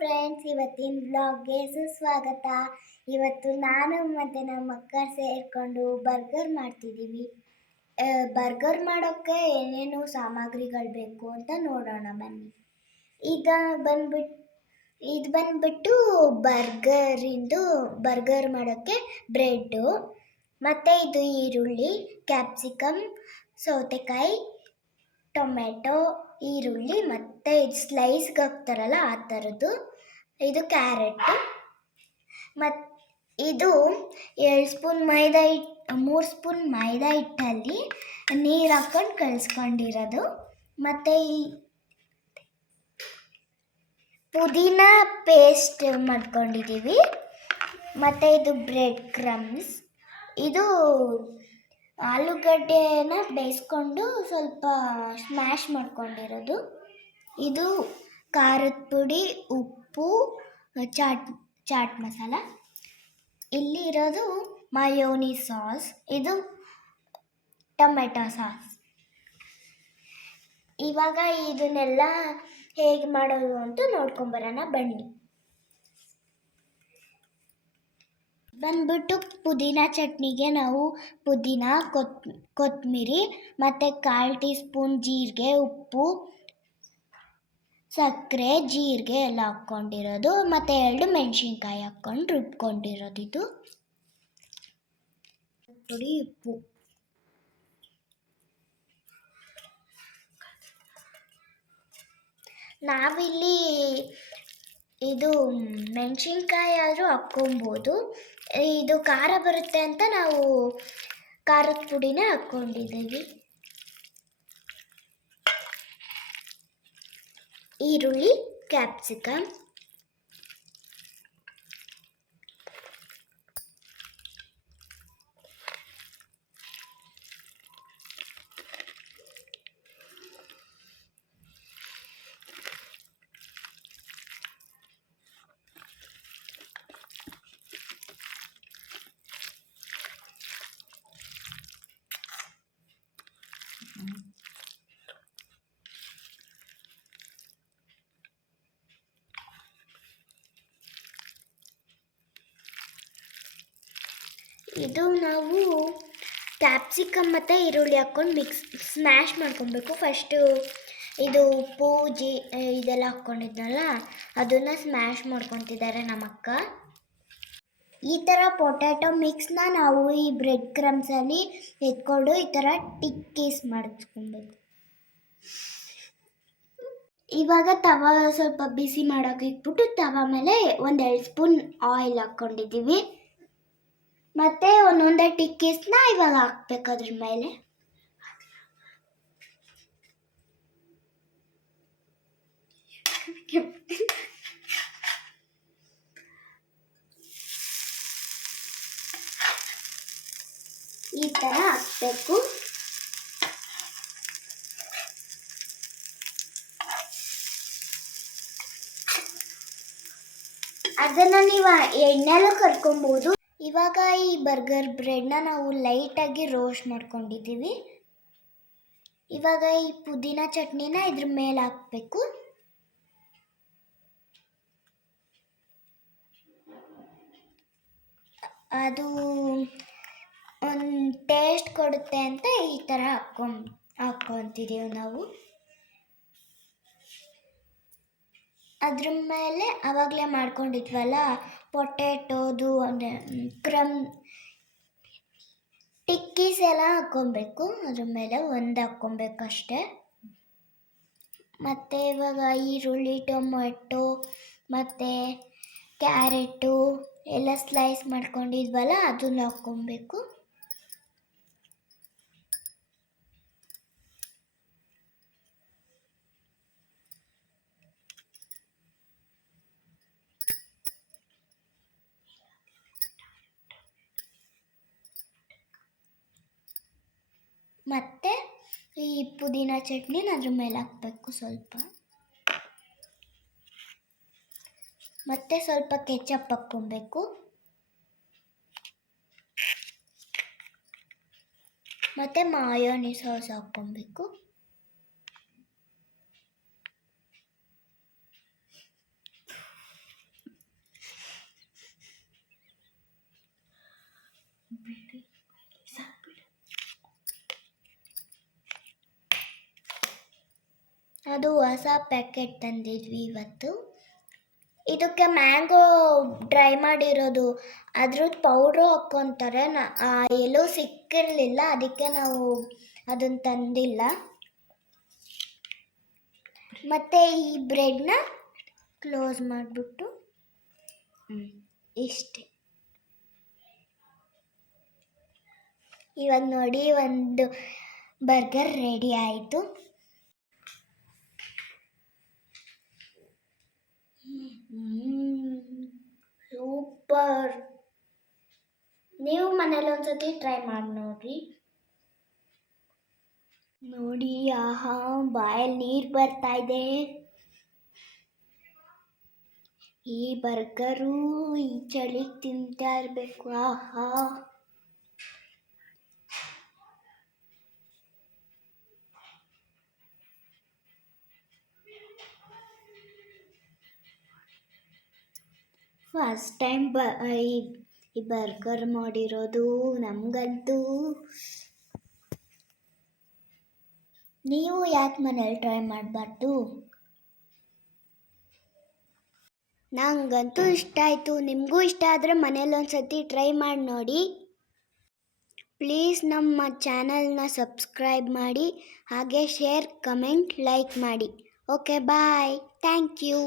Friends, ಇವತ್ತಿನ ಬ್ಲಾಗ್ಗೆ ಸುಸ್ವಾಗತ. ಇವತ್ತು ನಾನು ಮತ್ತು ನಮ್ಮ ಅಕ್ಕ ಸೇರಿಕೊಂಡು ಬರ್ಗರ್ ಮಾಡ್ತಿದ್ದೀವಿ. ಬರ್ಗರ್ ಮಾಡೋಕ್ಕೆ ಏನೇನು ಸಾಮಗ್ರಿಗಳು ಬೇಕು ಅಂತ ನೋಡೋಣ ಬನ್ನಿ. ಈಗ ಬಂದ್ಬಿಟ್ಟು ಬರ್ಗರ್ ಮಾಡೋಕ್ಕೆ ಬ್ರೆಡ್ಡು, ಮತ್ತು ಇದು ಈರುಳ್ಳಿ, ಕ್ಯಾಪ್ಸಿಕಮ್, ಸೌತೆಕಾಯಿ, ಟೊಮೆಟೊ, ಈರುಳ್ಳಿ, ಮತ್ತು ಇದು ಸ್ಲೈಸ್ಗೆ ಹಾಕ್ತಾರಲ್ಲ ಆ ಥರದ್ದು, ಇದು ಕ್ಯಾರೆಟು, ಮತ್ತು ಇದು 3 ಸ್ಪೂನ್ ಮೈದಾ ಹಿಟ್ಟಲ್ಲಿ ನೀರು ಹಾಕ್ಕೊಂಡು ಕಲಿಸ್ಕೊಂಡಿರೋದು, ಮತ್ತು ಈ ಪುದೀನ ಪೇಸ್ಟ್ ಮಾಡ್ಕೊಂಡಿದ್ದೀವಿ, ಮತ್ತು ಇದು ಬ್ರೆಡ್ ಕ್ರಮ್ಸ್, ಇದು ಆಲೂಗಡ್ಡೆನ ಬೇಯಿಸ್ಕೊಂಡು ಸ್ವಲ್ಪ ಸ್ಮ್ಯಾಶ್ ಮಾಡ್ಕೊಂಡಿರೋದು, ಇದು ಖಾರದ ಪುಡಿ, ಉಪ್ಪು, ಚಾಟ್ ಮಸಾಲ, ಇಲ್ಲಿ ಇರೋದು ಮಯೋನಿ ಸಾಸ್, ಇದು ಟೊಮೆಟೊ ಸಾಸ್. ಇವಾಗ ಇದನ್ನೆಲ್ಲ ಹೇಗೆ ಮಾಡೋದು ಅಂತ ನೋಡ್ಕೊಂಬರೋಣ ಬನ್ನಿ. ಬಂದ್ಬಿಟ್ಟು ಪುದೀನ ಚಟ್ನಿಗೆ ನಾವು ಪುದೀನ, ಕೊತ್ತಂಬರಿ, ಮತ್ತು 1/4 ಟೀ ಸ್ಪೂನ್ ಜೀರಿಗೆ, ಉಪ್ಪು, ಸಕ್ಕರೆ, ಜೀರಿಗೆ ಎಲ್ಲ ಹಾಕ್ಕೊಂಡಿರೋದು, ಮತ್ತು 2 ಮೆಣಸಿನ್ಕಾಯಿ ಹಾಕ್ಕೊಂಡು ರುಬ್ಕೊಂಡಿರೋದು, ಇದು ಪುಡಿ, ಉಪ್ಪು. ನಾವಿಲ್ಲಿ ಇದು ಮೆಣಸಿನ್ಕಾಯಿ ಆದರೂ ಹಾಕ್ಕೊಬೋದು, ಇದು ಖಾರ ಬರುತ್ತೆ ಅಂತ ನಾವು ಖಾರದ ಪುಡಿನ ಹಾಕ್ಕೊಂಡಿದ್ದೀವಿ. ಈರುಳ್ಳಿ, ಕ್ಯಾಪ್ಸಿಕಮ್, ಇದು ನಾವು ಕ್ಯಾಪ್ಸಿಕಮ್ ಮತ್ತು ಈರುಳ್ಳಿ ಹಾಕ್ಕೊಂಡು ಸ್ಮ್ಯಾಶ್ ಮಾಡ್ಕೊಬೇಕು. ಫಸ್ಟು ಇದು ಉಪ್ಪು ಇದೆಲ್ಲ ಹಾಕ್ಕೊಂಡಿದ್ನಲ್ಲ ಅದನ್ನು ಸ್ಮ್ಯಾಶ್ ಮಾಡ್ಕೊತಿದ್ದಾರೆ ನಮ್ಮ ಅಕ್ಕ. ಈ ಥರ ಪೊಟ್ಯಾಟೊ ಮಿಕ್ಸ್ನ ನಾವು ಈ ಬ್ರೆಡ್ ಕ್ರಮ್ಸಲ್ಲಿ ಎತ್ಕೊಂಡು ಈ ಥರ ಟಿಕ್ಕೀಸ್ ಮಾಡಿಸ್ಕೊಬೇಕು. ಇವಾಗ ತವಾ ಸ್ವಲ್ಪ ಬಿಸಿ ಮಾಡೋಕೆ ಇಟ್ಬಿಟ್ಟು ತವಾ ಮೇಲೆ 1-2 ಸ್ಪೂನ್ ಆಯಿಲ್ ಹಾಕ್ಕೊಂಡಿದ್ದೀವಿ, ಮತ್ತು ಒಂದೊಂದೇ ಟಿಕ್ಕೀಸ್ನ ಇವಾಗ ಹಾಕ್ಬೇಕು ಅದ್ರ ಮೇಲೆ. ಈ ಥರ ಹಾಕ್ಬೇಕು. ಅದನ್ನು ನೀವು ಎಣ್ಣೆಲ್ಲೂ ಕರ್ಕೊಬೋದು. ಇವಾಗ ಈ ಬರ್ಗರ್ ಬ್ರೆಡ್ನ ನಾವು ಲೈಟಾಗಿ ರೋಸ್ಟ್ ಮಾಡ್ಕೊಂಡಿದ್ದೀವಿ. ಇವಾಗ ಈ ಪುದೀನ ಚಟ್ನಿನ ಇದ್ರ ಮೇಲೆ ಹಾಕಬೇಕು. ಅದು ಒಂದು ಟೇಸ್ಟ್ ಕೊಡುತ್ತೆ ಅಂತ ಈ ಥರ ಹಾಕ್ಕೊತಿದ್ದೀವಿ ನಾವು. ಅದ್ರ ಮೇಲೆ ಆವಾಗಲೇ ಮಾಡ್ಕೊಂಡಿದ್ವಲ್ಲ ಪೊಟ್ಯಾಟೋದು ಟಿಕ್ಕೀಸ್ ಎಲ್ಲ ಹಾಕ್ಕೊಬೇಕು. ಅದ್ರ ಮೇಲೆ ಒಂದು ಹಾಕ್ಕೊಬೇಕಷ್ಟೆ. ಮತ್ತು ಇವಾಗ ಈರುಳ್ಳಿ, ಟೊಮೆಟೊ ಮತ್ತು ಕ್ಯಾರೆಟು ಎಲ್ಲ ಸ್ಲೈಸ್ ಮಾಡ್ಕೊಂಡಿದ್ವಲ್ಲ ಅದನ್ನು ಹಾಕ್ಕೊಬೇಕು. ಮತ್ತು ಈ ಪುದೀನ ಚಟ್ನಿನ ಅದ್ರ ಮೇಲೆ ಹಾಕಬೇಕು ಸ್ವಲ್ಪ, ಮತ್ತು ಸ್ವಲ್ಪ ಕೆಚಪ್ ಹಾಕ್ಕೊಬೇಕು, ಮತ್ತು ಮಾಯೋನಿ ಸಾಸ್ ಹಾಕ್ಕೊಬೇಕು. ಅದು ಹೊಸ ಪ್ಯಾಕೆಟ್ ತಂದಿದ್ವಿ ಇವತ್ತು. ಇದಕ್ಕೆ ಮ್ಯಾಂಗೋ ಡ್ರೈ ಮಾಡಿರೋದು ಅದ್ರದ್ದು ಪೌಡ್ರು ಹಾಕ್ಕೊತಾರೆ. ಎಲ್ಲೂ ಸಿಕ್ಕಿರಲಿಲ್ಲ, ಅದಕ್ಕೆ ನಾವು ಅದನ್ನು ತಂದಿಲ್ಲ. ಮತ್ತು ಈ ಬ್ರೆಡ್ನ ಕ್ಲೋಸ್ ಮಾಡಿಬಿಟ್ಟು ಇಷ್ಟೇ. ಇವಾಗ ನೋಡಿ ಒಂದು ಬರ್ಗರ್ ರೆಡಿ ಆಯಿತು. ಸೂಪರ್. ನೀವು ಮನೇಲಿ ಒಂದ್ಸತಿ ಟ್ರೈ ಮಾಡಿ ನೋಡ್ರಿ. ನೋಡಿ, ಆಹಾ, ಬಾಯಲ್ಲಿ ನೀರು ಬರ್ತಾ ಇದೆ. ಈ ಬರ್ಗರು ಈ ಚಳಿಗೆ ತಿಂತಾ ಇರಬೇಕು. ಆಹಾ, ಫಸ್ಟ್ ಟೈಮ್ ಈ ಬರ್ಗರ್ ಮಾಡಿರೋದು ನಮಗಂತೂ. ನೀವು ಯಾಕೆ ಮನೇಲಿ ಟ್ರೈ ಮಾಡಬಾರ್ದು? ನಂಗಂತೂ ಇಷ್ಟ ಆಯಿತು. ನಿಮಗೂ ಇಷ್ಟ ಆದರೆ ಮನೇಲಿ ಒಂದ್ಸತಿ ಟ್ರೈ ಮಾಡಿ ನೋಡಿ. ಪ್ಲೀಸ್ ನಮ್ಮ ಚಾನಲ್ನ ಸಬ್ಸ್ಕ್ರೈಬ್ ಮಾಡಿ, ಹಾಗೆ ಶೇರ್, ಕಮೆಂಟ್, ಲೈಕ್ ಮಾಡಿ. Okay, bye. Thank you.